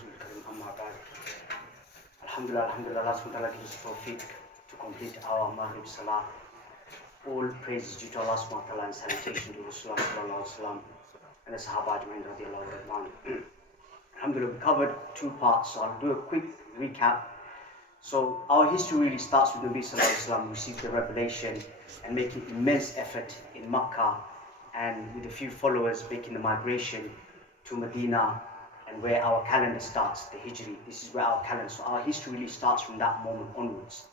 Rasul Karim Amma Ba'd. Alhamdulillah, Allah subhanahu wa ta'ala gives us tawfiq to complete our Maghrib Salah. All praise is due to Allah subhanahu wa ta'ala and salutation to Rasulullah sallallahu alaihi wasallam and the Sahaba ajma'in radiyallahu anhum. Alhamdulillah, we covered two parts, so I'll do a quick recap. So our history really starts with Nabi sallallahu alaihi wasallam, who received the revelation and making immense effort in Makkah, and with a few followers making the migration to Medina, and where our calendar starts, the Hijri. This is where our calendar, so our history really starts from that moment onwards.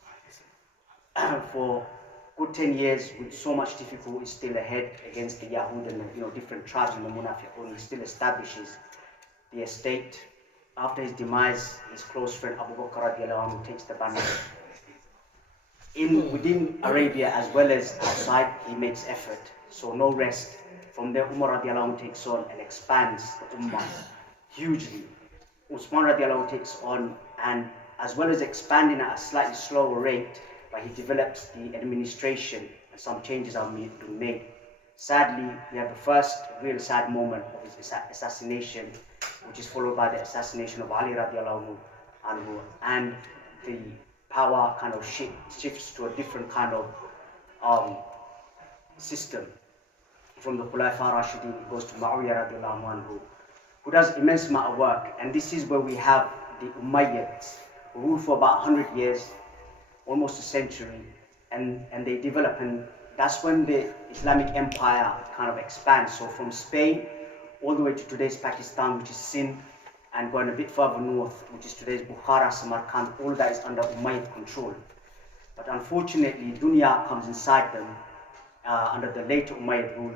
For good 10 years, with so much difficulty still ahead against the Yahud and different tribes in the Munafiqun, he still establishes the estate. After his demise, his close friend Abu Bakr radiallahu anhu takes the banner. Within Arabia as well as outside, he makes effort, so no rest. From there, Umar radiallahu anhu takes on and expands the Ummah hugely. Usman radiallahu anhu takes on, and as well as expanding at a slightly slower rate, but he develops the administration and some changes are being made. Sadly, we have the first real sad moment of his assassination, which is followed by the assassination of Ali radiallahu anhu, and the power kind of shifts to a different kind of system. From the Khulafa Rashidin, it goes to Muawiyah radiallahu anhu, who does immense amount of work, and this is where we have the Umayyads, who ruled for about 100 years, almost a century, and they develop, and that's when the Islamic Empire kind of expands. So from Spain all the way to today's Pakistan, which is Sindh, and going a bit further north, which is today's Bukhara, Samarkand, all that is under Umayyad control. But unfortunately, Dunya comes inside them under the later Umayyad rule,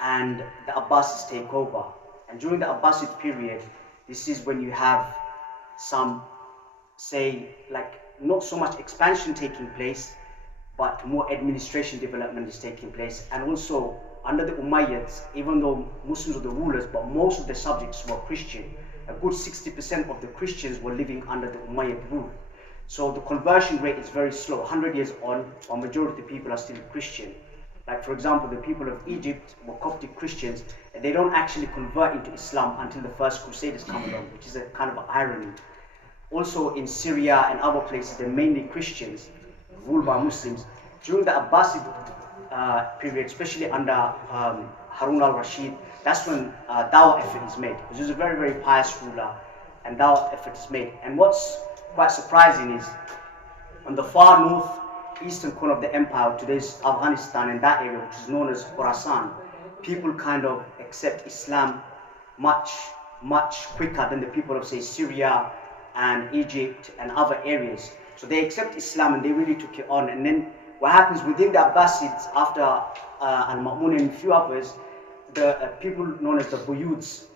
and the Abbasids take over. And during the Abbasid period, this is when you have some, say, like not so much expansion taking place, but more administration development is taking place. And also under the Umayyads, even though Muslims were the rulers, but most of the subjects were Christian. A good 60% of the Christians were living under the Umayyad rule. So the conversion rate is very slow. 100 years on, a majority of the people are still Christian. Like for example, the people of Egypt were Coptic Christians, and they don't actually convert into Islam until the first Crusaders come along, which is a kind of irony. Also in Syria and other places, they're mainly Christians, ruled by Muslims. During the Abbasid period, especially under Harun al-Rashid, that's when dawah effort is made. Because he was a very, very pious ruler, and dawah effort is made. And what's quite surprising is, on the far north eastern corner of the empire, today's Afghanistan and that area, which is known as Khorasan, people kind of accept Islam much, much quicker than the people of, say, Syria and Egypt and other areas. So they accept Islam and they really took it on. And then what happens within the Abbasids, after Al-Ma'mun and a few others, the people known as the Buyuds,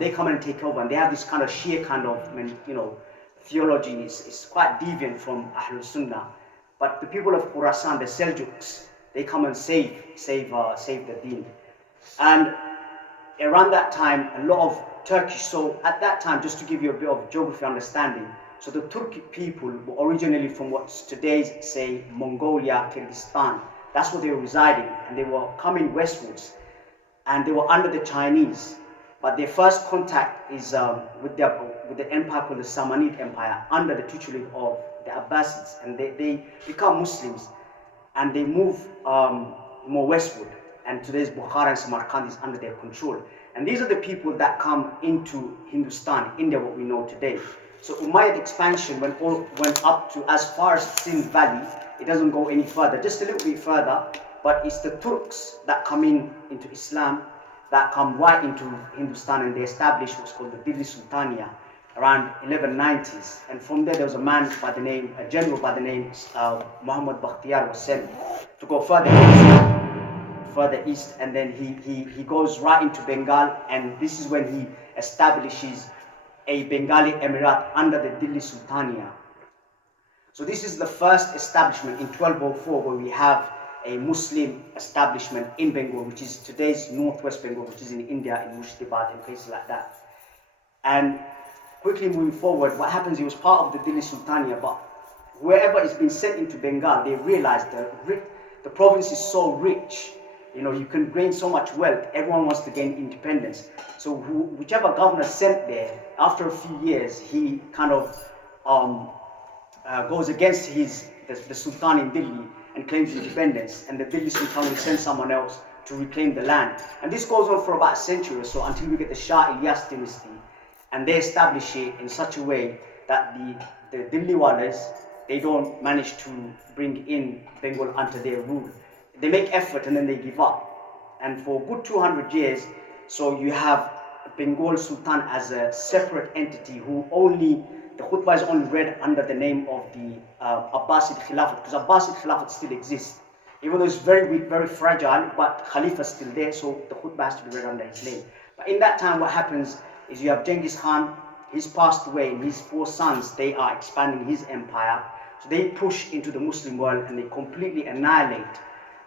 they come and take over, and they have this kind of Shia kind of, theology is quite deviant from Ahlul Sunnah. But the people of Khorasan, the Seljuks, they come and save the deen. And around that time, a lot of Turkish, so at that time, just to give you a bit of geography understanding, so the Turkic people were originally from what's today's, say, Mongolia, Kyrgyzstan. That's where they were residing, and they were coming westwards, and they were under the Chinese. But their first contact is with the empire called the Samanid Empire, under the tutelage of the Abbasids, and they become Muslims, and they move more westward, and today's Bukhara and Samarkand is under their control. And these are the people that come into Hindustan, India, what we know today. So Umayyad expansion went up to as far as Sindh Valley. It doesn't go any further, just a little bit further, but it's the Turks that come into Islam, that come right into Hindustan, and they establish what's called the Bengal Sultanate around 1190s. And from there was a general by the name Muhammad Bakhtiyar was sent to go further east, and then he goes right into Bengal, and this is when he establishes a Bengali Emirate under the Delhi Sultanate. So this is the first establishment in 1204 where we have a Muslim establishment in Bengal, which is today's northwest Bengal, which is in India, in Murshidabad and places like that. And quickly moving forward, what happens, he was part of the Delhi Sultanate, but wherever it's been sent into Bengal, they realized that the province is so rich You can gain so much wealth. Everyone wants to gain independence. So whichever governor sent there, after a few years, he kind of goes against the Sultan in Delhi and claims independence, and the Delhi Sultan will send someone else to reclaim the land. And this goes on for about a century or so until we get the Shah Ilyas dynasty, and they establish it in such a way that the Delhiwalas, they don't manage to bring in Bengal under their rule. They make effort and then they give up. And for a good 200 years, so you have Bengal Sultan as a separate entity who the khutbah is only read under the name of the Abbasid Khilafat, because Abbasid Khilafat still exists. Even though it's very weak, very fragile, but Khalifa is still there, so the khutbah has to be read under his name. But in that time, what happens is you have Genghis Khan, he's passed away, and his 4 sons, they are expanding his empire. So they push into the Muslim world and they completely annihilate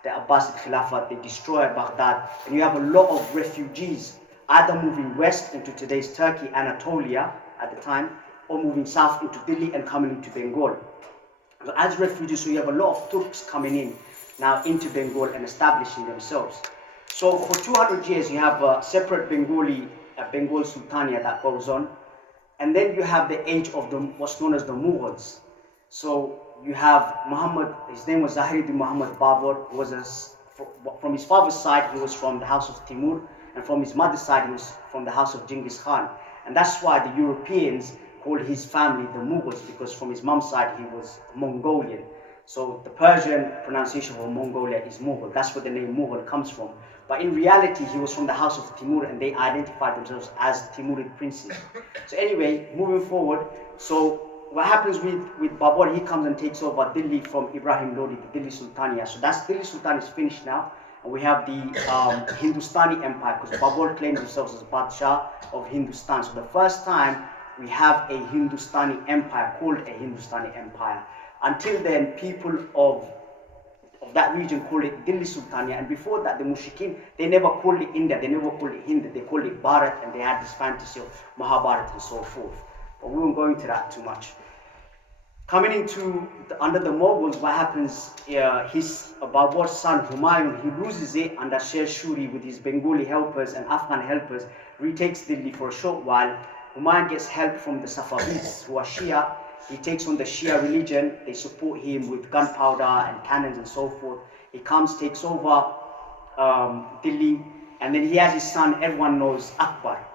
the Abbasid Khilafat, they destroy Baghdad, and you have a lot of refugees either moving west into today's Turkey, Anatolia at the time, or moving south into Delhi and coming into Bengal. So as refugees, so you have a lot of Turks coming in now into Bengal and establishing themselves. So for 200 years, you have a separate Bengal Sultania that goes on, and then you have the age of what's known as the Mughals. So you have Muhammad, his name was Zahiruddin Muhammad Babur, who was from his father's side, he was from the house of Timur, and from his mother's side, he was from the house of Genghis Khan. And that's why the Europeans called his family the Mughals, because from his mom's side, he was Mongolian. So the Persian pronunciation of Mongolia is Mughal. That's where the name Mughal comes from. But in reality, he was from the house of Timur, and they identified themselves as Timurid princes. So anyway, moving forward, so what happens with Babur, he comes and takes over Delhi from Ibrahim Lodi, the Delhi Sultania. So that's Delhi Sultan is finished now. And we have the Hindustani Empire, because Babur claimed himself as Badshah of Hindustan. So the first time we have a Hindustani Empire called a Hindustani Empire. Until then, people of that region called it Delhi Sultania, and before that, the Mushrikeen, they never called it India, they never called it Hind, they called it Bharat, and they had this fantasy of Mahabharat and so forth. But we won't go into that too much. Coming into under the Mughals, what happens? His Babur's son Humayun, he loses it under Sher Shuri with his Bengali helpers and Afghan helpers, retakes Delhi for a short while. Humayun gets help from the Safavids, who are Shia. He takes on the Shia religion. They support him with gunpowder and cannons and so forth. He comes, takes over Delhi, and then he has his son, everyone knows, Akbar.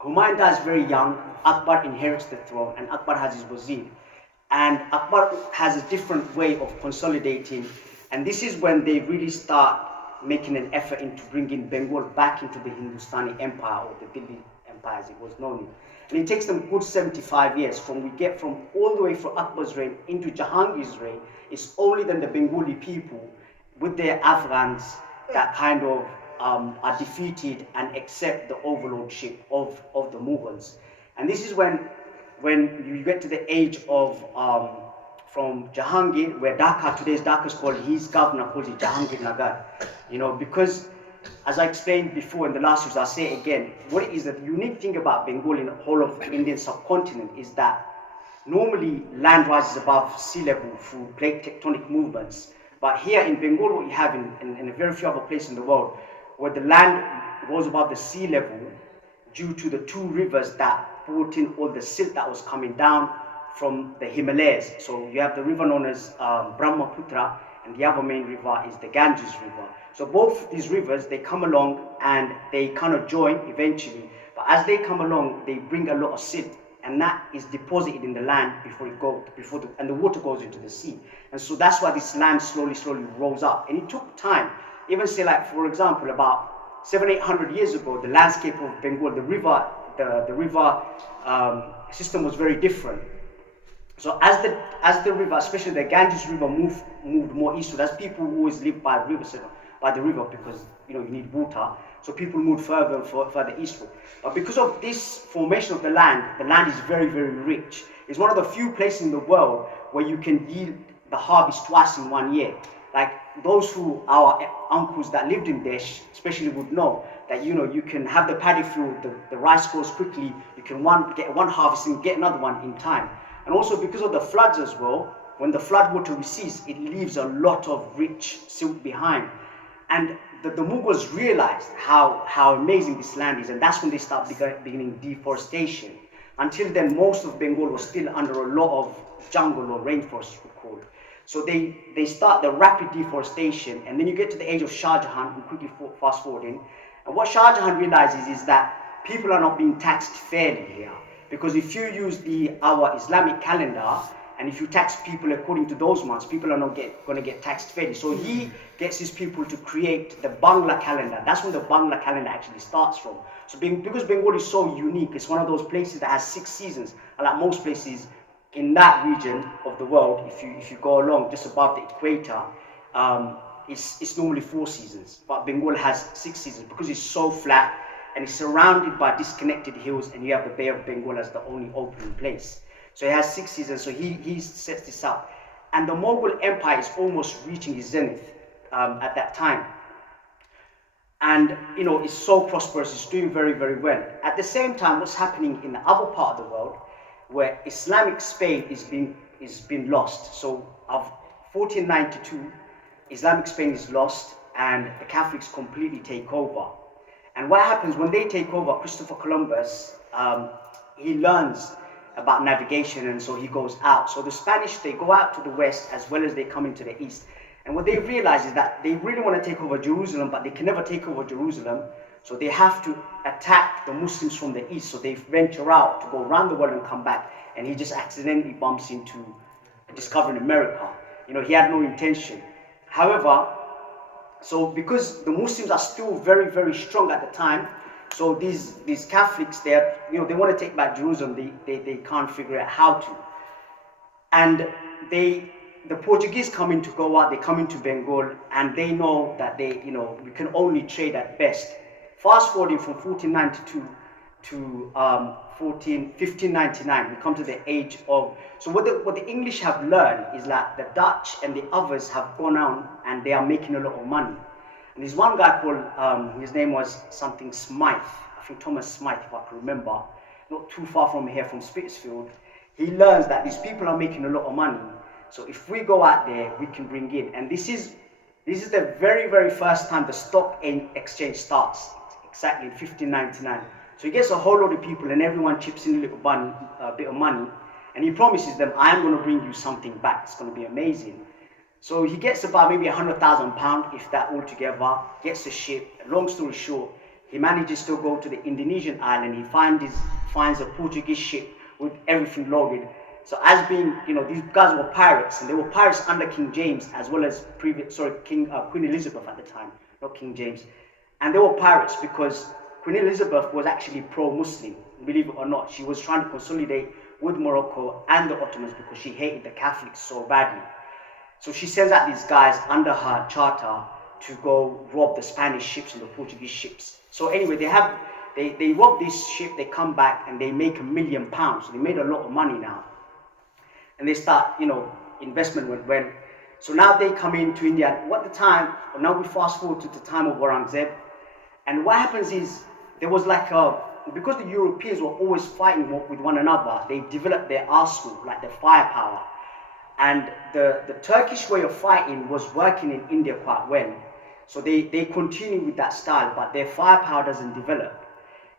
Humayun dies very young. Akbar inherits the throne, and Akbar has his wazir. And Akbar has a different way of consolidating, and this is when they really start making an effort into bringing Bengal back into the Hindustani Empire, or the Delhi Empire as it was known. And it takes them good 75 years from all the way from Akbar's reign into Jahangir's reign. It's only then the Bengali people with their Afghans that kind of are defeated and accept the overlordship of the Mughals. And this is when you get to the age of from Jahangir, where Dhaka, today's Dhaka is called, his governor calls it Jahangir Nagar. Because as I explained before in the last years, I'll say it again, what it is, the unique thing about Bengal in the whole of the Indian subcontinent is that normally land rises above sea level through plate tectonic movements. But here in Bengal, what you have in a very few other places in the world, where the land rose above the sea level due to the 2 rivers that brought in all the silt that was coming down from the Himalayas. So you have the river known as Brahmaputra, and the other main river is the Ganges River. So both these rivers, they come along and they kind of join eventually. But as they come along, they bring a lot of silt, and that is deposited in the land and the water goes into the sea. And so that's why this land slowly rose up. And it took time. Even say, like, for example, about 700-800 years ago, the landscape of Bengal, the river system was very different. So as the river, especially the Ganges River, moved more eastward, as people who always live by the river because you need water, so people moved further eastward. But because of this formation of the land is very, very rich. It's one of the few places in the world where you can yield the harvest twice in 1 year. Like those who our uncles that lived in there especially would know that you can have the paddy field, the rice grows quickly, you can get one harvest and get another one in time. And also because of the floods as well, when the flood water recedes, it leaves a lot of rich silt behind. And the Mughals realized how amazing this land is, and that's when they start beginning deforestation. Until then, most of Bengal was still under a lot of jungle or rainforest, you could call. So they start the rapid deforestation, and then you get to the age of Shah Jahan. I'm quickly fast forwarding. And what Shah Jahan realizes is that people are not being taxed fairly here. Because if you use our Islamic calendar, and if you tax people according to those months, people are not going to get taxed fairly. So he gets his people to create the Bangla calendar. That's when the Bangla calendar actually starts from. So because Bengal is so unique, it's one of those places that has 6 seasons. Like most places in that region of the world, if you go along just above the equator, it's normally 4 seasons. But Bengal has 6 seasons because it's so flat and it's surrounded by disconnected hills, and you have the Bay of Bengal as the only open place. So it has 6 seasons, so he sets this up. And the Mughal Empire is almost reaching its zenith at that time. And, it's so prosperous, it's doing very, very well. At the same time, what's happening in the other part of the world, where Islamic Spain is being lost. So of 1492, Islamic Spain is lost, and the Catholics completely take over. And what happens when they take over, Christopher Columbus, he learns about navigation, and so he goes out. So the Spanish, they go out to the west as well as they come into the east. And what they realize is that they really want to take over Jerusalem, but they can never take over Jerusalem. So they have to attack the Muslims from the east. So they venture out to go around the world and come back. And he just accidentally bumps into discovering America. He had no intention. However, so because the Muslims are still very, very strong at the time, so these Catholics, they want to take back Jerusalem. They can't figure out how to. And the Portuguese come in to go out. They come into Bengal, and they know that we can only trade at best. Fast forwarding from 1492 to 1599, we come to the age of. So what the English have learned is that the Dutch and the others have gone on, and they are making a lot of money. And there's one guy called, his name was something Smythe, I think Thomas Smythe, if I can remember, not too far from here, from Spitalfield. He learns that these people are making a lot of money. So if we go out there, we can bring in. And this is the very, very first time the stock exchange starts, exactly in 1599. So he gets a whole lot of people, and everyone chips in a little bit of money. And he promises them, I am going to bring you something back. It's going to be amazing. So he gets about maybe £100,000, if that altogether, gets a ship. Long story short, he manages to go to the Indonesian island. He finds a Portuguese ship with everything loaded. So as being, these guys were pirates, and they were pirates under King James, as well as Queen Elizabeth at the time, not King James. And they were pirates because Queen Elizabeth was actually pro-Muslim, believe it or not. She was trying to consolidate with Morocco and the Ottomans because she hated the Catholics so badly. So she sends out these guys under her charter to go rob the Spanish ships and the Portuguese ships. So anyway, they rob this ship, they come back, and they make £1 million. So they made a lot of money now. And they start, investment went well. So now they come into India. Now we fast forward to the time of Aurangzeb. And what happens is, there was because the Europeans were always fighting with one another, they developed their arsenal, like their firepower. And the Turkish way of fighting was working in India quite well. So they continue with that style, but their firepower doesn't develop.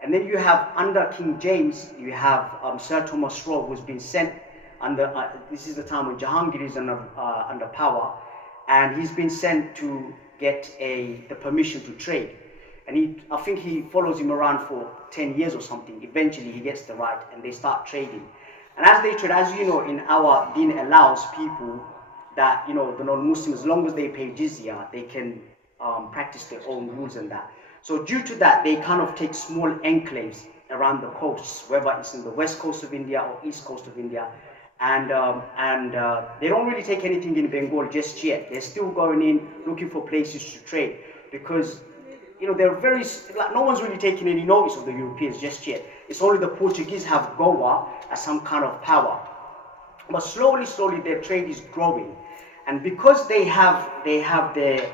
And then you have, under King James, you have Sir Thomas Roe, who's been sent under, this is the time when Jahangir is under power, and he's been sent to get the permission to trade. And I think he follows him around for 10 years or something. Eventually he gets the right, and they start trading. And as they trade, as you know, in our deen allows people that, the non-Muslims, as long as they pay jizya, they can practice their own rules and that. So due to that, they kind of take small enclaves around the coasts, whether it's in the west coast of India or east coast of India. And they don't really take anything in Bengal just yet. They're still going in, looking for places to trade, because they're very, no one's really taking any notice of the Europeans just yet. It's only the Portuguese have Goa as some kind of power. But slowly, their trade is growing. And because they have their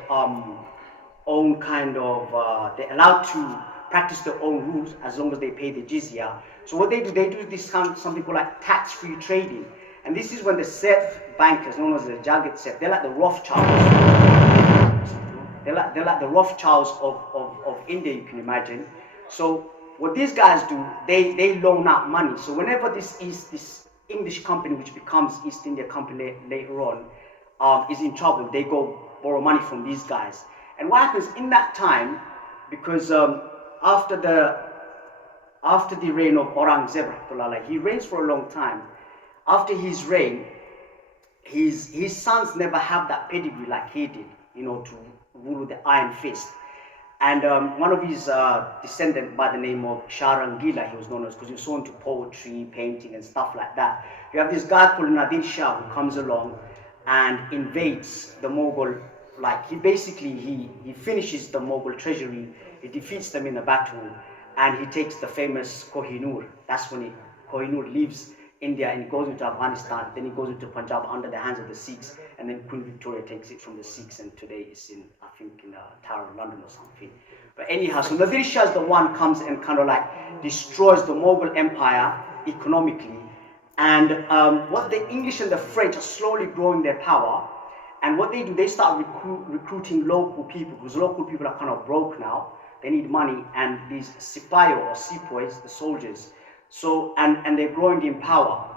own kind of, they're allowed to practice their own rules as long as they pay the jizya. So what they do this something called like tax-free trading. And this is when the Seth bankers, known as the Jagat Seth, they're like the Rothschilds. they're like the Rothschilds of India, you can imagine. So what these guys do, they loan out money. So whenever this English company, which becomes East India Company later on, is in trouble, they go borrow money from these guys. And what happens in that time, because after the reign of Aurangzeb, he reigns for a long time. After his reign, his sons never have that pedigree like he did, to rule with the iron fist. And one of his descendants by the name of Shah Rangila, he was known as, because he was so into poetry, painting, and stuff like that. You have this guy called Nadir Shah who comes along and invades the Mughal. Like he finishes the Mughal treasury, he defeats them in a battle, and he takes the famous Kohinoor. That's when Kohinoor leaves India and he goes into Afghanistan. Then he goes into Punjab under the hands of the Sikhs, and then Queen Victoria takes it from the Sikhs, and today it's in, I think, in Tower of London or something. But anyhow, so Nadir Shah is the one comes and kind of like destroys the Mughal Empire economically, and what the English and the French are slowly growing their power. And what they do, they start recruiting local people, because local people are kind of broke now. They need money, and these sipayo or sepoys, the soldiers, so and they're growing in power.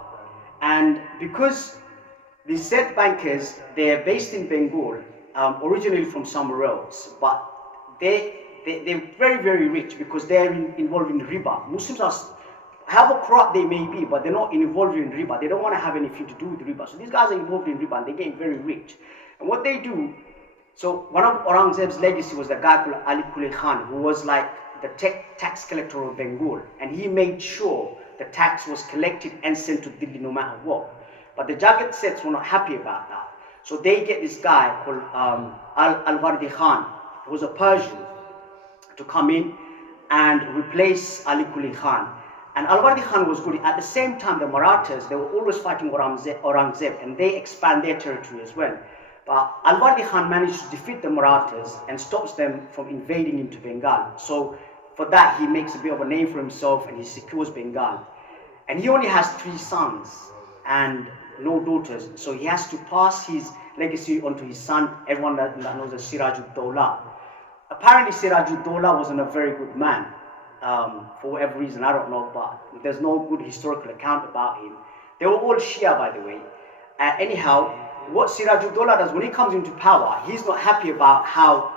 And because these said bankers, they're based in Bengal, originally from somewhere else, but they're very, very rich because they're involved in riba. Muslims are, however corrupt they may be, but they're not involved in riba. They don't want to have anything to do with riba. So these guys are involved in riba, and they're getting very rich. And what they do, so one of Aurangzeb's legacy was a guy called Ali Kulli Khan, who was like the tax collector of Bengal, and he made sure the tax was collected and sent to Delhi no matter what. But the Jagat Seths were not happy about that. So they get this guy called Al-Wardi Khan, who was a Persian, to come in and replace Ali Kulli Khan. And Al-Wardi Khan was good. At the same time, the Marathas, they were always fighting Aurangzeb, and they expand their territory as well. But Al-Wardi Khan managed to defeat the Marathas and stops them from invading into Bengal. So for that, he makes a bit of a name for himself, and he secures Bengal. And he only has 3 sons and no daughters. So he has to pass his legacy onto his son, everyone that knows as Siraj-ud-Dawla. Apparently, Siraj-ud-Dawla wasn't a very good man. For whatever reason, I don't know, but there's no good historical account about him. They were all Shia, by the way. Anyhow, what Siraj-ud-Dawla does, when he comes into power, he's not happy about how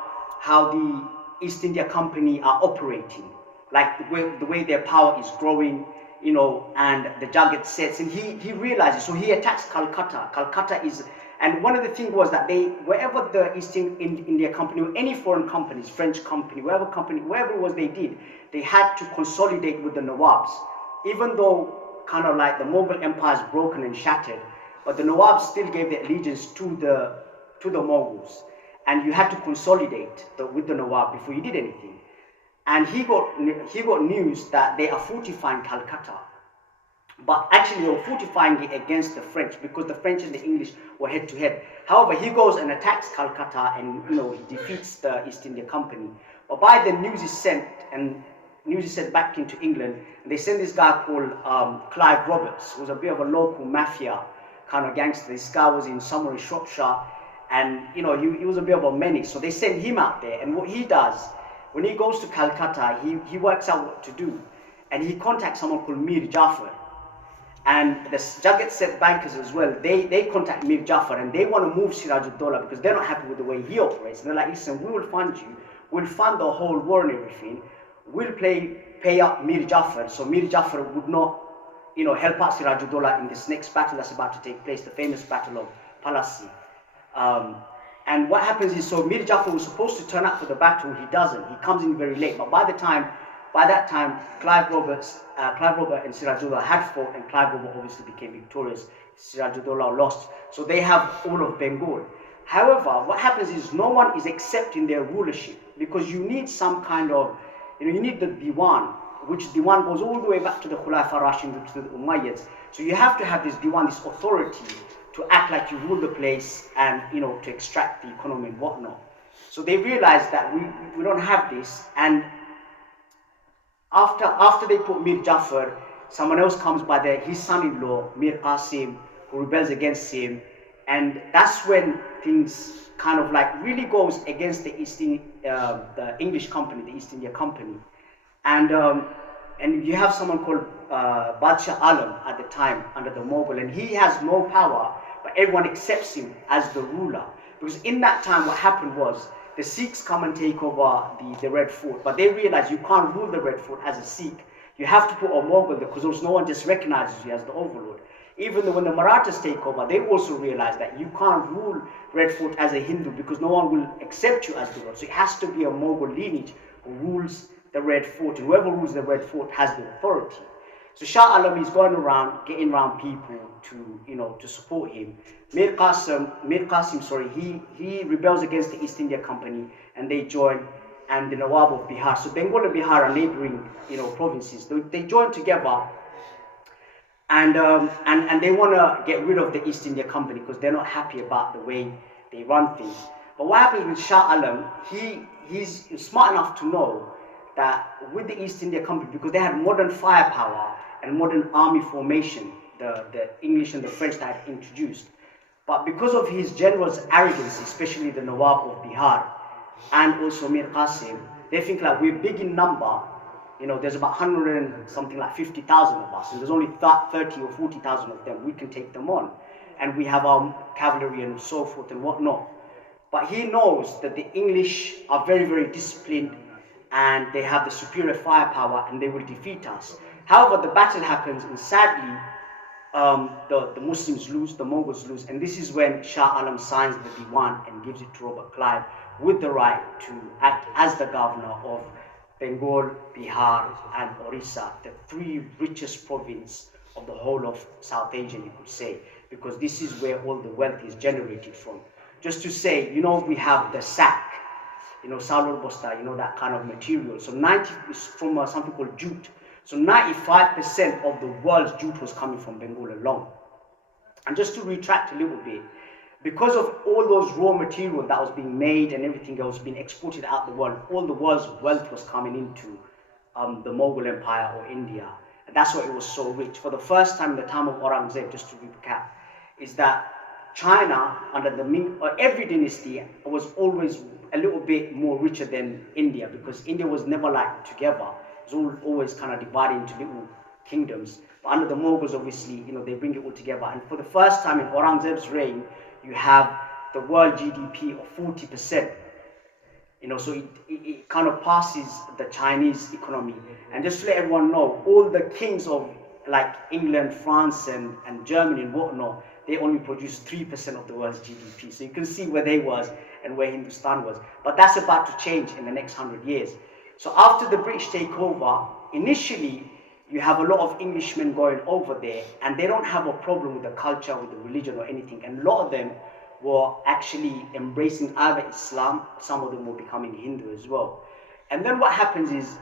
the East India Company are operating, like the way their power is growing, and the Jagat Seths, and he realizes, so he attacks Calcutta. Calcutta is, and one of the things was that wherever the East India Company, or any foreign companies, French company, wherever it was they did, they had to consolidate with the Nawabs, even though kind of like the Mughal Empire is broken and shattered, but the Nawabs still gave their allegiance to the Mughals, and you had to consolidate with the Nawab before you did anything. And he got news that they are fortifying Calcutta, but actually they were fortifying it against the French, because the French and the English were head to head. However, he goes and attacks Calcutta, and he defeats the East India Company. But by the news is sent back into England, and they send this guy called Clive Roberts, who was a bit of a local mafia kind of gangster. This guy was somewhere in Shropshire, and he was a bit of a menace. So they send him out there, and what he does, when he goes to Calcutta, he works out what to do, and he contacts someone called Mir Jafar. And the Jagat Seth bankers as well, they contact Mir Jafar, and they want to move Siraj-ud-Dawla because they're not happy with the way he operates. And they're like, listen, we will fund you, we'll fund the whole war and everything, we'll pay up Mir Jafar, so Mir Jafar would not help out Siraj-ud-Dawla in this next battle that's about to take place, the famous Battle of Palasi. And what happens is, so Mir Jafar was supposed to turn up for the battle, he doesn't, he comes in very late, but by that time, Clive Robert and Siraj-ud-Dawla had fought, and Clive Robert obviously became victorious. Siraj-ud-Dawla lost, so they have all of Bengal. However, what happens is no one is accepting their rulership, because you need some kind of, you need the Diwan, which Diwan goes all the way back to the Khulafa Rashidun, to the Umayyads. So you have to have this Diwan, this authority, to act like you rule the place, and to extract the economy and whatnot. So they realized that we don't have this, and after they put Mir Jafar, someone else comes by his son-in-law, Mir Qasim, who rebels against him, And that's when things kind of like really goes against the English company, the East India Company. And you have someone called Badshah Alam at the time under the Mughal, and he has no power, but everyone accepts him as the ruler. Because in that time, what happened was the Sikhs come and take over the Red Fort, but they realize you can't rule the Red Fort as a Sikh. You have to put a Mughal there because no one just recognizes you as the overlord. Even though when the Marathas take over, they also realize that you can't rule Red Fort as a Hindu because no one will accept you as the Lord. So it has to be a Mughal lineage who rules the Red Fort, and whoever rules the Red Fort has the authority. So Shah Alam is going around, getting around people to support him. Mir Qasim, he rebels against the East India Company, and they join, and the Nawab of Bihar. So Bengal and Bihar are neighboring, provinces. They join together, and they want to get rid of the East India Company because they're not happy about the way they run things. But what happens with Shah Alam? He's smart enough to know that with the East India Company, because they had modern firepower and modern army formation, the English and the French that had introduced. But because of his general's arrogance, especially the Nawab of Bihar and also Mir Qasim, they think like we're big in number. There's about 100 and something like 50,000 of us, and there's only 30 or 40,000 of them. We can take them on, and we have our cavalry and so forth and whatnot. But he knows that the English are very, very disciplined, and they have the superior firepower, and they will defeat us. However, the battle happens, and sadly, the Muslims lose, the Mongols lose, and this is when Shah Alam signs the Diwan and gives it to Robert Clive with the right to act as the governor of Bengal, Bihar, and Orissa, the three richest provinces of the whole of South Asia, you could say, because this is where all the wealth is generated from. Just to say, we have the sack, salur bosta, that kind of material. So 90 is from something called jute. So 95% of the world's jute was coming from Bengal alone. And just to retract a little bit, because of all those raw material that was being made and everything else being exported out the world, all the world's wealth was coming into the Mughal Empire or India. And that's why it was so rich. For the first time in the time of Aurangzeb, just to recap, is that China, under the Ming, or every dynasty, was always a little bit more richer than India, because India was never like together. It was always kind of divided into little kingdoms. But under the Mughals, obviously, they bring it all together. And for the first time in Aurangzeb's reign, you have the world GDP of 40%. So it kind of passes the Chinese economy. And just to let everyone know, all the kings of like England, France, and Germany and whatnot, they only produce 3% of the world's GDP. So you can see where they was and where Hindustan was. But that's about to change in the next 100 years. So after the British take over, initially you have a lot of Englishmen going over there, and they don't have a problem with the culture, with the religion or anything. And a lot of them were actually embracing either Islam, some of them were becoming Hindu as well. And then what happens is,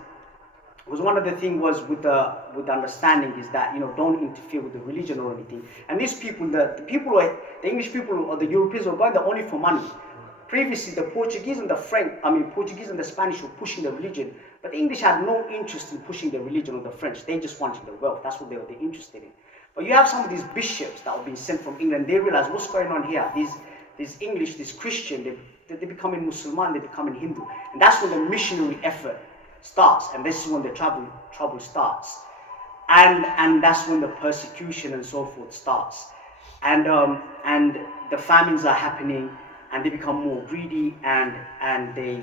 because one of the things was with the understanding is that don't interfere with the religion or anything. And these people, the English people or the Europeans were going there only for money. Previously, the Portuguese and the Spanish were pushing the religion, but the English had no interest in pushing the religion or the French. They just wanted the wealth. That's what they were interested in. But you have some of these bishops that were being sent from England. They realize what's going on here. These English, these Christian, they're becoming Muslim, they're becoming Hindu, and that's when the missionary effort starts, and this is when the trouble starts, and that's when the persecution and so forth starts, and the famines are happening, and they become more greedy, and they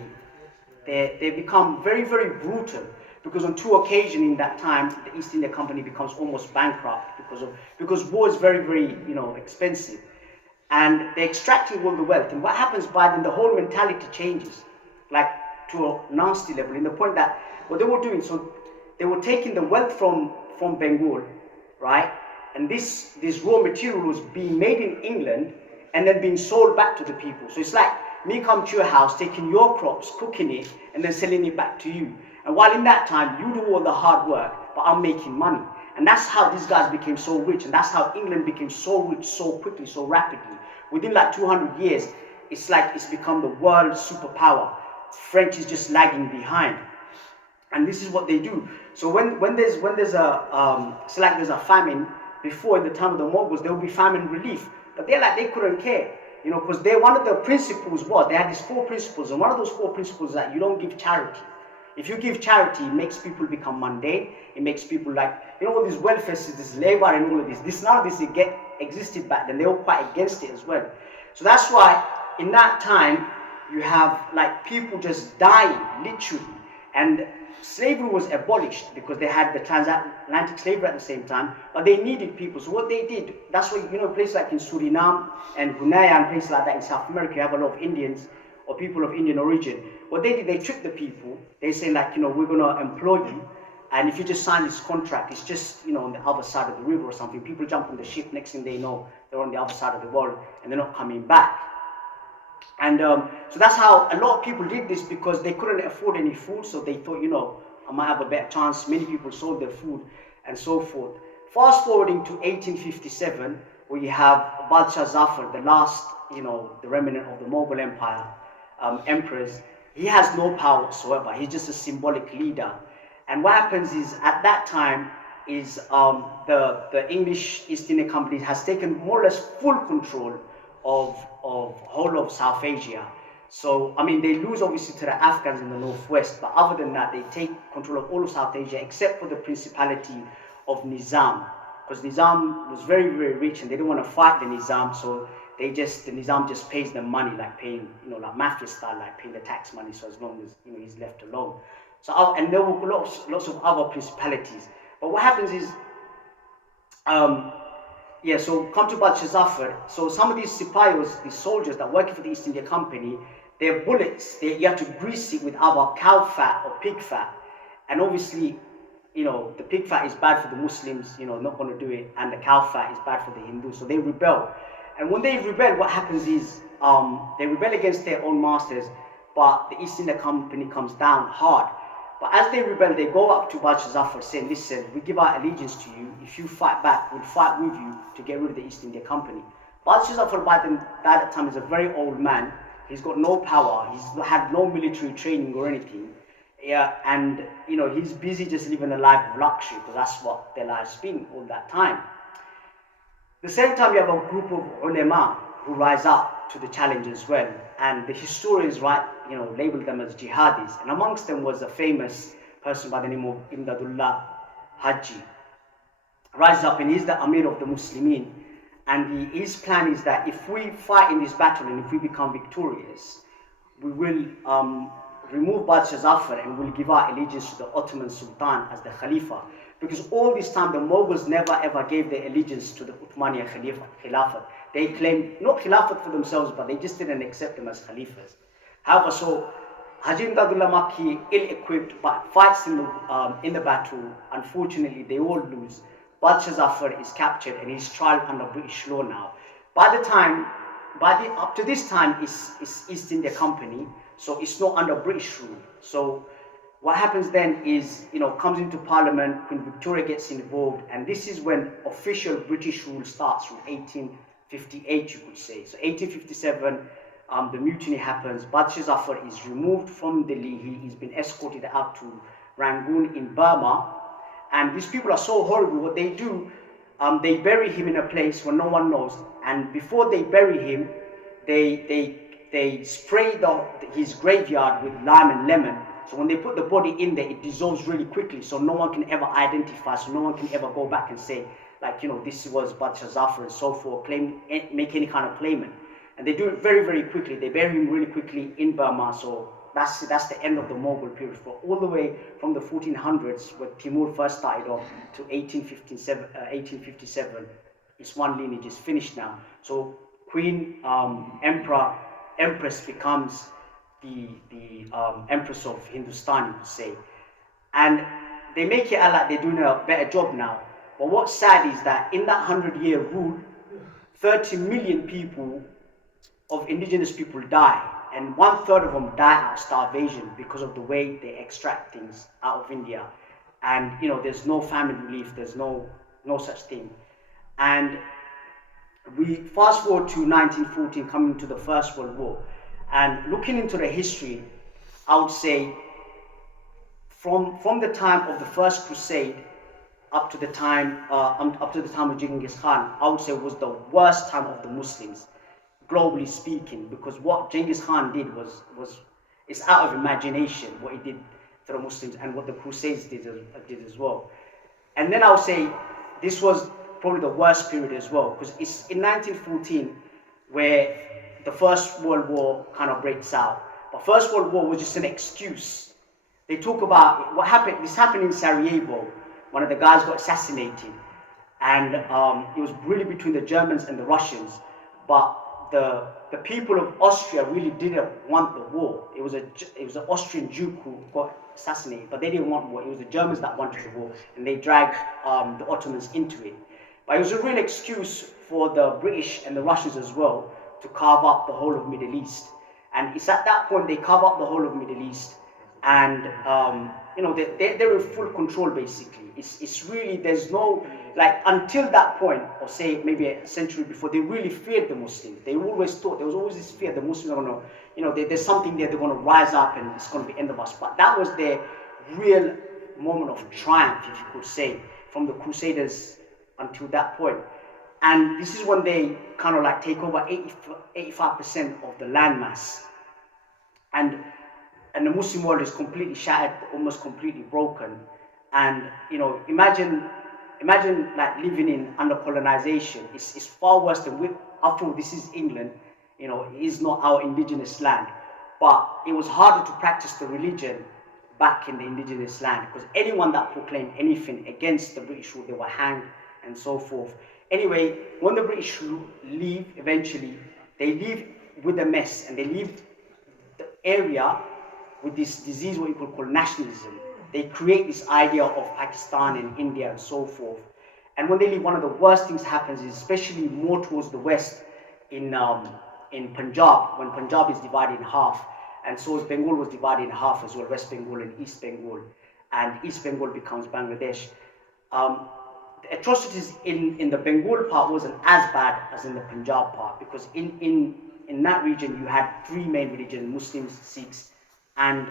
become very, very brutal, because on two occasions in that time the East India Company becomes almost bankrupt because war is very, very expensive, and they're extracting all the wealth. And what happens by then, the whole mentality changes, like to a nasty level, in the point that what they were doing, so they were taking the wealth from Bengal, right, and this raw material was being made in England and then being sold back to the people. So it's like me come to your house, taking your crops, cooking it, and then selling it back to you. And while in that time, you do all the hard work, but I'm making money. And that's how these guys became so rich, and that's how England became so rich so quickly, so rapidly. Within like 200 years, it's like it's become the world superpower. French is just lagging behind. And this is what they do. So when there's a famine, before in the time of the Mongols, there will be famine relief. But they couldn't care, because one of the principles was, they had these 4 principles, and one of those 4 principles is that you don't give charity. If you give charity, it makes people become mundane. It makes people all these welfare systems, labor and all of this. None of this existed back then. They were quite against it as well. So that's why in that time, you have people just dying, literally. And slavery was abolished because they had the transatlantic slavery at the same time, but they needed people. So what they did, that's why, places like in Suriname and Guyana and places like that in South America, you have a lot of Indians or people of Indian origin. What they did, they tricked the people. They say we're going to employ you, and if you just sign this contract, it's just, on the other side of the river or something. People jump on the ship, next thing they know, they're on the other side of the world, and they're not coming back. And so that's how a lot of people did this, because they couldn't afford any food, so they thought, I might have a better chance. Many people sold their food and so forth. Fast forwarding to 1857, where you have Badshah Zafar, the last, the remnant of the Mughal Empire, emperors. He has no power whatsoever. He's just a symbolic leader. And what happens is, at that time, is the English East India Company has taken more or less full control of whole of South Asia. So, they lose obviously to the Afghans in the northwest, but other than that, they take control of all of South Asia, except for the Principality of Nizam, because Nizam was very, very rich, and they didn't want to fight the Nizam, so the Nizam just pays them money, like paying, like mafia style, like paying the tax money, so as long as, he's left alone. So, and there were lots of other principalities. But what happens is, so come to Badshah Zafar. So some of these sipayos, these soldiers that working for the East India Company, their bullets, you have to grease it with either cow fat or pig fat. And obviously, the pig fat is bad for the Muslims, not going to do it. And the cow fat is bad for the Hindus. So they rebel. And when they rebel, what happens is, they rebel against their own masters, but the East India Company comes down hard. But as they rebel, they go up to Badshah Zafar saying, listen, we give our allegiance to you. If you fight back, we'll fight with you to get rid of the East India Company. Badshah Zafar by that time is a very old man. He's got no power. He's had no military training or anything. And he's busy just living a life of luxury, because that's what their life's been all that time. At the same time, you have a group of ulema who rise up to the challenge as well. And the historians label them as jihadis. And amongst them was a famous person by the name of Imdadullah Haji. Rises up, and he's the Amir of the Muslimin. And his plan is that if we fight in this battle and if we become victorious, we will remove Badshah Zafar and we'll give our allegiance to the Ottoman Sultan as the Khalifa. Because all this time the Mughals never ever gave their allegiance to the Uthmaniya Khilafat. They claimed not Khilafat for themselves, but they just didn't accept them as Khalifas. However, so Haji Imdadullah Makki, ill-equipped, but fights in the battle. Unfortunately, they all lose. Badshah Zafar is captured and he's tried under British law now. Up to this time, it's East India Company, so it's not under British rule. So what happens then is, comes into Parliament, Queen Victoria gets involved, and this is when official British rule starts from 1858, you could say. So 1857, the mutiny happens. Badshah Zafar is removed from Delhi. He's been escorted out to Rangoon in Burma. And these people are so horrible. What they do, they bury him in a place where no one knows. And before they bury him, they spray his graveyard with lime and lemon. So when they put the body in there, it dissolves really quickly. So no one can ever identify. So no one can ever go back and say, this was Badshah Zafar and so forth, make any kind of claimant. And they do it very, very quickly. They bury him really quickly in Burma. So that's the end of the Mughal period. But all the way from the 1400s, where Timur first started off, to 1857, it's one lineage is finished now. So Queen Empress becomes the Empress of Hindustan, you could say. And they make it out like they're doing a better job now. But what's sad is that in that 100-year rule, 30 million people of indigenous people die, and 1/3 of them die out of starvation because of the way they extract things out of India. And there's no famine relief, there's no such thing. And we fast forward to 1914, coming to the First World War, and looking into the history, I would say from the time of the First Crusade up to the time of Genghis Khan, I would say was the worst time of the Muslims, globally speaking, because what Genghis Khan did was it's out of imagination what he did to the Muslims and what the Crusades did as well. And then I would say this was probably the worst period as well, because it's in 1914 where the First World War kind of breaks out. But First World War was just an excuse. They talk about what happened. This happened in Sarajevo. One of the guys got assassinated, and it was really between the Germans and the Russians. But the people of Austria really didn't want the war. It was an Austrian Duke who got assassinated, but they didn't want war. It was the Germans that wanted the war, and they dragged the Ottomans into it. But it was a real excuse for the British and the Russians as well to carve up the whole of Middle East. And it's at that point they carve up the whole of Middle East, and they're in full control basically. It's really, there's no, like, until that point, or say maybe a century before, they really feared the Muslims. They always thought, there was always this fear the Muslims are going to, there's something there, they're going to rise up and it's going to be end of us. But that was their real moment of triumph, if you could say, from the Crusaders until that point. And this is when they kind of like take over 85% of the landmass. And the Muslim world is completely shattered, almost completely broken. And imagine like living under colonization. It's far worse than after all, this is England. It is not our indigenous land. But it was harder to practice the religion back in the indigenous land, because anyone that proclaimed anything against the British rule, they were hanged and so forth. Anyway, when the British leave, eventually, they leave with a mess, and they leave the area with this disease, what you could call nationalism. They create this idea of Pakistan and India and so forth. And when they leave, one of the worst things happens is, especially more towards the west, in Punjab, when Punjab is divided in half, and so as Bengal was divided in half as well, West Bengal and East Bengal, and East Bengal becomes Bangladesh. The atrocities in the Bengal part wasn't as bad as in the Punjab part, because in that region you had three main religions: Muslims, Sikhs, and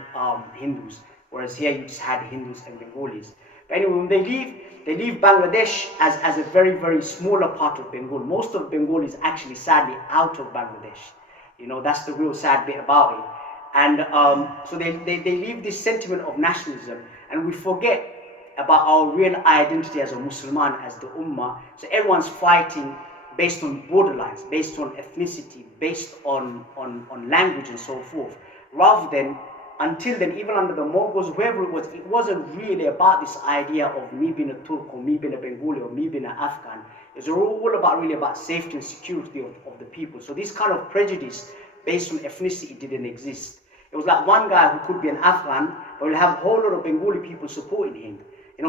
Hindus. Whereas here you just had Hindus and Bengalis. But anyway, when they leave Bangladesh as a very, very smaller part of Bengal. Most of Bengal is actually sadly out of Bangladesh. That's the real sad bit about it. And so they leave this sentiment of nationalism, and we forget about our real identity as a Musliman, as the Ummah. So everyone's fighting based on borderlines, based on ethnicity, based on language and so forth, rather than, until then, even under the Mongols, whoever it wasn't really about this idea of me being a Turk or me being a Bengali or me being an Afghan. It's all about safety and security of the people. So this kind of prejudice based on ethnicity didn't exist. It was like one guy who could be an Afghan, but will have a whole lot of Bengali people supporting him.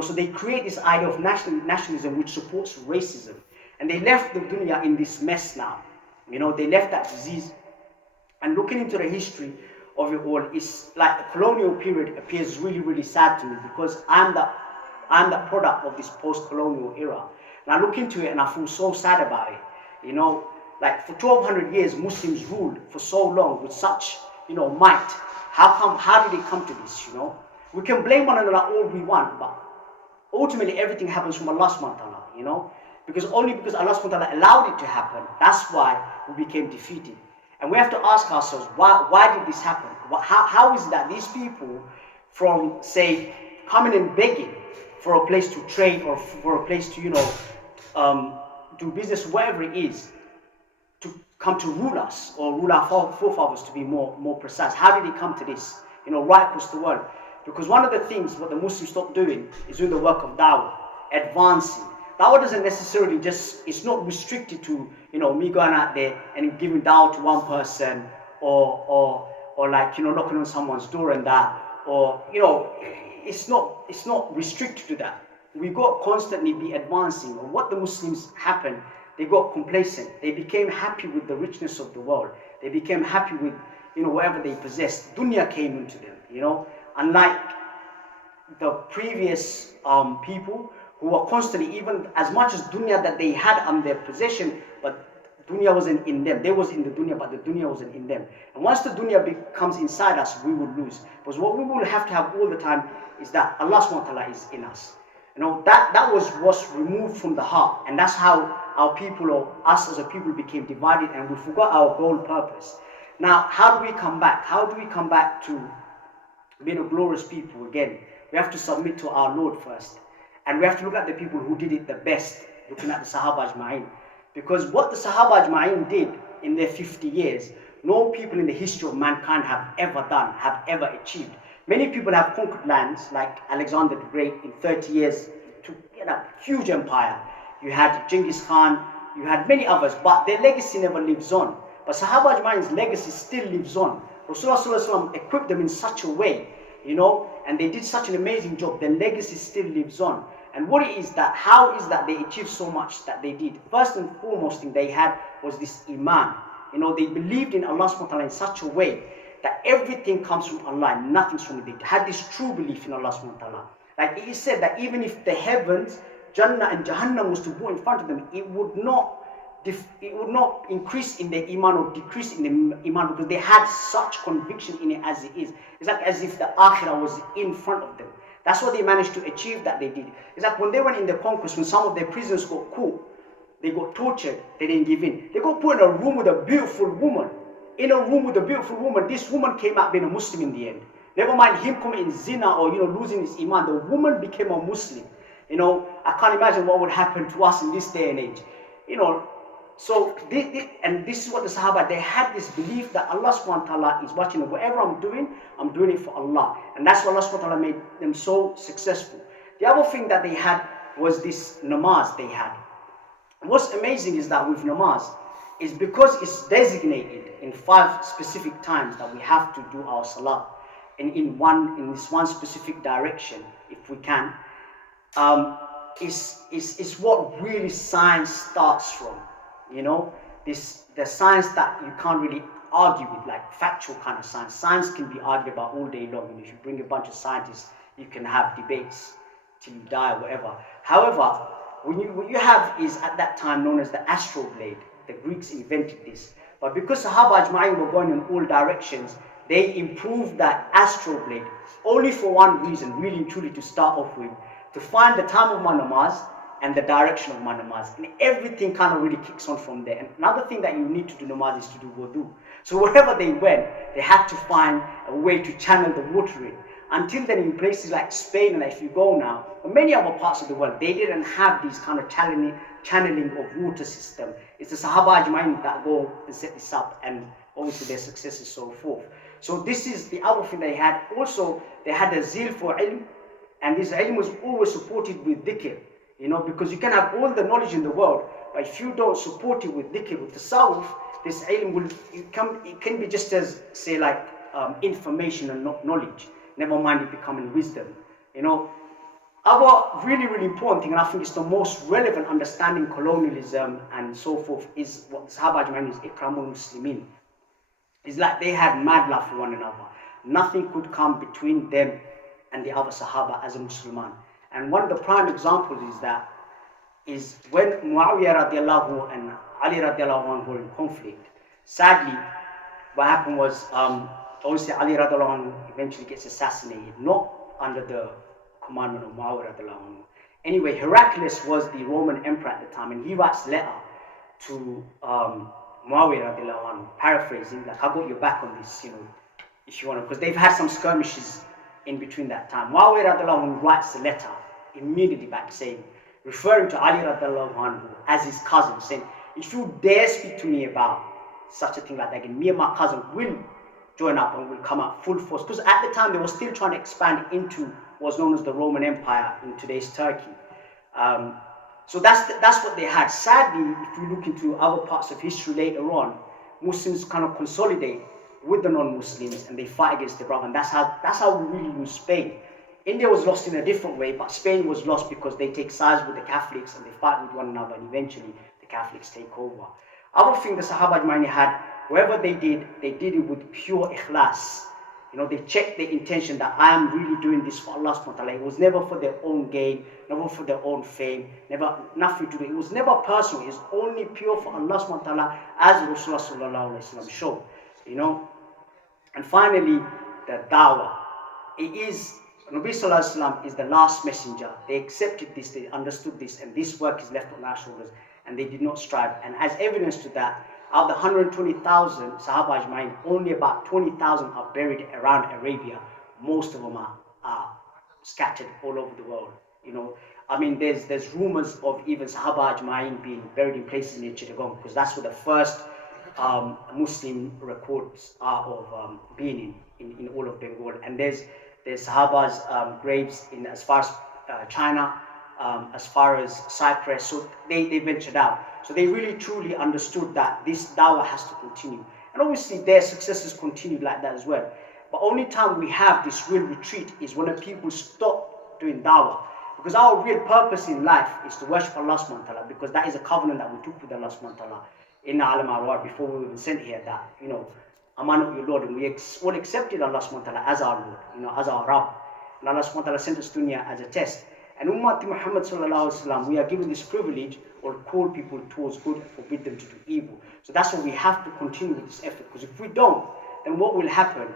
So they create this idea of nationalism which supports racism. And they left the dunya in this mess now. They left that disease. And looking into the history of it all, it's like the colonial period appears really, really sad to me, because I'm the product of this post-colonial era. And I look into it and I feel so sad about it. Like for 1200 years, Muslims ruled for so long with such, might. How did they come to this, We can blame one another all we want, but ultimately everything happens from Allah subhanahu wa ta'ala, because Allah subhanahu wa ta'ala allowed it to happen. That's why we became defeated. And we have to ask ourselves, why did this happen? How is it that these people, from, say, coming and begging for a place to trade or for a place to, do business, whatever it is, to come to rule us or rule our forefathers, to be more precise? How did it come to this, right across the world? Because one of the things what the Muslims stopped doing is doing the work of da'wah, advancing. Da'wah doesn't necessarily it's not restricted to, me going out there and giving da'wah to one person or like, knocking on someone's door and that, or, it's not restricted to that. We got constantly be advancing. Or what the Muslims happened, they got complacent. They became happy with the richness of the world. They became happy with, whatever they possessed. Dunya came into them, Unlike the previous people who were constantly, even as much as dunya that they had on their possession, but dunya wasn't in them. They was in the dunya, but the dunya wasn't in them. And once the dunya becomes inside us, we will lose. Because what we will have to have all the time is that Allah subhanahu wa ta'ala is in us. That was removed from the heart, and that's how our people, or us as a people, became divided, and we forgot our goal purpose. Now, how do we come back? How do we come back to being a glorious people again? We have to submit to our Lord first, and we have to look at the people who did it the best, looking at the Sahaba Ajma'in. Because what the Sahaba Ajma'in did in their 50 years, no people in the history of mankind have ever done, have ever achieved. Many people have conquered lands, like Alexander the Great in 30 years, to get a huge empire. You had Genghis Khan, you had many others, but their legacy never lives on. But Sahaba Ajma'in's legacy still lives on. Rasulullah equipped them in such a way, and they did such an amazing job. Their legacy still lives on. And what it is that, how is that they achieved so much that they did? First and foremost thing they had was this iman. They believed in Allah subhanahu wa ta'ala in such a way that everything comes from Allah, nothing's from it. They had this true belief in Allah subhanahu wa ta'ala. Like it is said that even if the heavens, Jannah and Jahannam was to go in front of them, it would not increase in their iman or decrease in their iman, because they had such conviction in it as it is. It's like as if the akhirah was in front of them. That's what they managed to achieve that they did. It's like when they went in the conquest, when some of their prisoners got caught, they got tortured, they didn't give in. They got put in a room with a beautiful woman. In a room with a beautiful woman, this woman came out being a Muslim in the end. Never mind him committing zina or losing his iman, the woman became a Muslim. I can't imagine what would happen to us in this day and age. So this is what the Sahaba, they had this belief that Allah subhanahu wa ta'ala is watching. Whatever I'm doing it for Allah. And that's why Allah subhanahu wa ta'ala made them so successful. The other thing that they had was this namaz they had. And what's amazing is that with namaz, is because it's designated in 5 specific times that we have to do our salah, and in this one specific direction, if we can, is what really science starts from. The science that you can't really argue with, like factual kind of science. Science can be argued about all day long. If you bring a bunch of scientists, you can have debates till you die or whatever. However, what you have is at that time known as the astral blade. The Greeks invented this. But because Sahaba Ajma'in were going in all directions, they improved that astral blade only for one reason, really and truly, to start off with, to find the time of my namaz and the direction of my namaz. And everything kind of really kicks on from there. And another thing that you need to do namaz is to do wudu. So wherever they went, they had to find a way to channel the water in. Until then, in places like Spain, and if you go now, or many other parts of the world, they didn't have these kind of channeling of water system. It's the Sahaba Ajma'in that go and set this up, and obviously their success and so forth. So this is the other thing they had. Also, they had a zeal for ilm, and this ilm was always supported with dhikr. Because you can have all the knowledge in the world, but if you don't support it with dhikr, with tasawwuf, this ilm it can be just as, say, like information and knowledge. Never mind it becoming wisdom. Other really, really important thing, and I think it's the most relevant understanding colonialism and so forth, is what the Sahaba Ajma'in is Ikramul Muslimin. It's like they had mad love for one another. Nothing could come between them and the other Sahaba as a Musliman. And one of the prime examples is when Muawiyah radiallahu and Ali radiallahu anhu were in conflict. Sadly, what happened was, obviously Ali radiallahu anhu eventually gets assassinated, not under the commandment of Muawiyah radiallahu anhu. Anyway, Heraclius was the Roman emperor at the time, and he writes a letter to Muawiyah radiallahu anhu, paraphrasing, like, I got your back on this, if you want to, because they've had some skirmishes in between that time. Muawiyah radiallahu anhu writes a letter immediately back saying, referring to Ali radiallahu anhu as his cousin, saying, if you dare speak to me about such a thing like that again, me and my cousin will join up and will come out full force. Because at the time they were still trying to expand into what's known as the Roman Empire in today's Turkey. So that's what they had. Sadly, if you look into other parts of history later on, Muslims kind of consolidate with the non-Muslims and they fight against their brother. And that's how we really lose Spain. India was lost in a different way, but Spain was lost because they take sides with the Catholics and they fight with one another, and eventually the Catholics take over. Other thing the Sahaba Ajma'in had, wherever they did it with pure ikhlas. They checked the intention that I am really doing this for Allah subhanahu wa ta'ala. It was never for their own gain, never for their own fame, nothing to do. It was never personal. It was only pure for Allah subhanahu wa ta'ala, as Rasulullah sallallahu alayhi wa sallam showed. And finally, the da'wah. It is Nabi Sallallahu Alaihi Wasallam is the last messenger. They accepted this, they understood this, and this work is left on our shoulders, and they did not strive. And as evidence to that, out of the 120,000 Sahaba Ajmain, only about 20,000 are buried around Arabia. Most of them are scattered all over the world. You know, I mean, there's rumors of even Sahaba Ajmain being buried in places near Chittagong, because that's where the first Muslim records are of being in all of Bengal. And there's Sahaba's graves in as far as China, as far as Cyprus. So they ventured out. So they really truly understood that this dawah has to continue. And obviously their successes continued like that as well. But only time we have this real retreat is when the people stop doing dawah. Because our real purpose in life is to worship Allah subhanahu wa ta'ala, because that is a covenant that we took with Allah subhanahu wa ta'ala in Alam Arwah before we were even sent here, that, you know, I'm not your Lord, and we all accepted Allah subhanahu wa ta'ala as our Lord, you know, as our Rabb. And Allah subhanahu wa ta'ala sent us dunya as a test. And Ummati Muhammad sallallahu alaihi wasallam, we are given this privilege or call people towards good and forbid them to do evil. So that's why we have to continue with this effort, because if we don't, then what will happen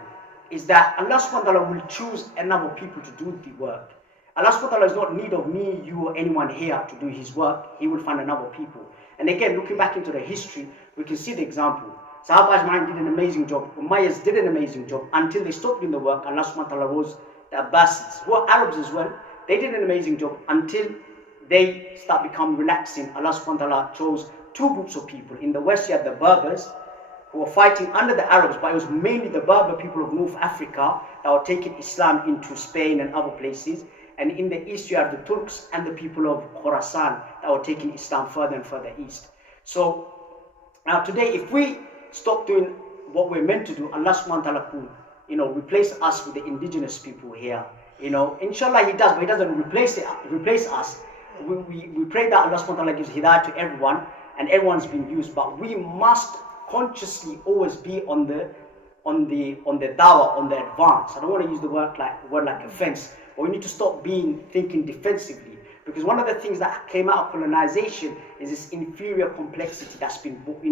is that Allah subhanahu wa ta'ala will choose another people to do the work. Allah subhanahu wa ta'ala is not in need of me, you, or anyone here to do his work. He will find another people. And again, looking back into the history, we can see the example. Sahaba Ajmain did an amazing job. Umayyads did an amazing job until they stopped doing the work. Allah subhanahu wa ta'ala rose the Abbasids, who are Arabs as well. They did an amazing job until they start becoming relaxing. Allah subhanahu wa ta'ala chose two groups of people. In the west, you had the Berbers, who were fighting under the Arabs, but it was mainly the Berber people of North Africa that were taking Islam into Spain and other places. And in the east, you have the Turks and the people of Khorasan that were taking Islam further and further east. So now today, if we stop doing what we're meant to do, Allah subhanahu wa ta'ala could, you know, replace us with the indigenous people here. You know, inshallah he does, but he doesn't replace us. We pray that Allah subhanahu wa ta'ala gives hidayah to everyone, and everyone's been used, but we must consciously always be on the dawah, on the advance. I don't want to use the word like offense, but we need to stop thinking defensively, because one of the things that came out of colonization is this inferior complexity that's been put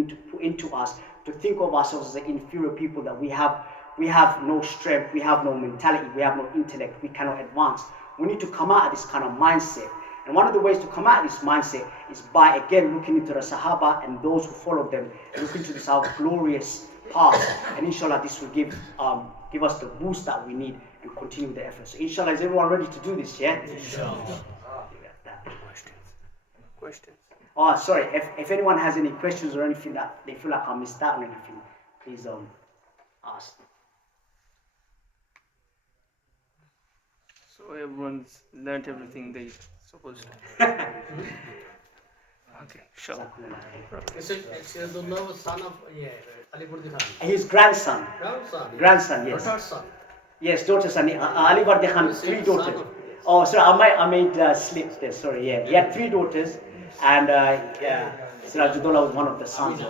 into us, to think of ourselves as an inferior people, that we have no strength, we have no mentality, we have no intellect, we cannot advance. We need to come out of this kind of mindset. And one of the ways to come out of this mindset is by, again, looking into the Sahaba and those who followed them, and look into this our glorious path. And inshallah, this will give us the boost that we need and continue the effort. So inshallah, is everyone ready to do this? Yeah? Inshallah. Questions? Oh, sorry. If anyone has any questions or anything that they feel like I missed out on anything, please ask. So everyone's learned everything they supposed to. Okay, sure. Sayyidullah was son of Alivardi Khan. His grandson. Grandson, yes. Daughter's son. Yes, daughter's son. Alivardi Khan, 3 daughters. Oh, sorry, I made slips there. Sorry, yeah. He had 3 daughters, and Sirajudullah was one of the sons.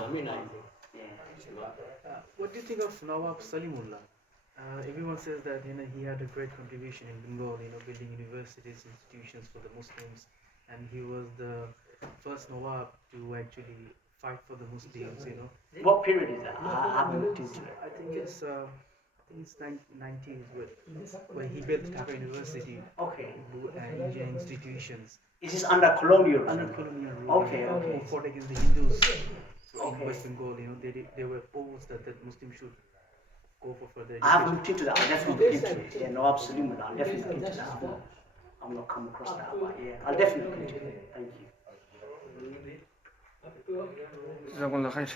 What do you think of Nawab Salimullah? Everyone says that he had a great contribution in Bengal, building universities, institutions for the Muslims, and he was the first Nawab to actually fight for the Muslims. What period is that? I haven't looked into it. I think it's 1990s where he built Dhaka University. Okay. And Indian institutions. Is this under colonial rule? Under colonial rule. Okay. Who fought against the Hindus Okay. in West Bengal. They were opposed that Muslims should go for further education. I haven't looked into that. I'll definitely look into it. Yeah, no, absolutely. I'll definitely look into that as well. I've not come across that, but yeah, I'll definitely look into it. Thank you. Jazakumullah khair.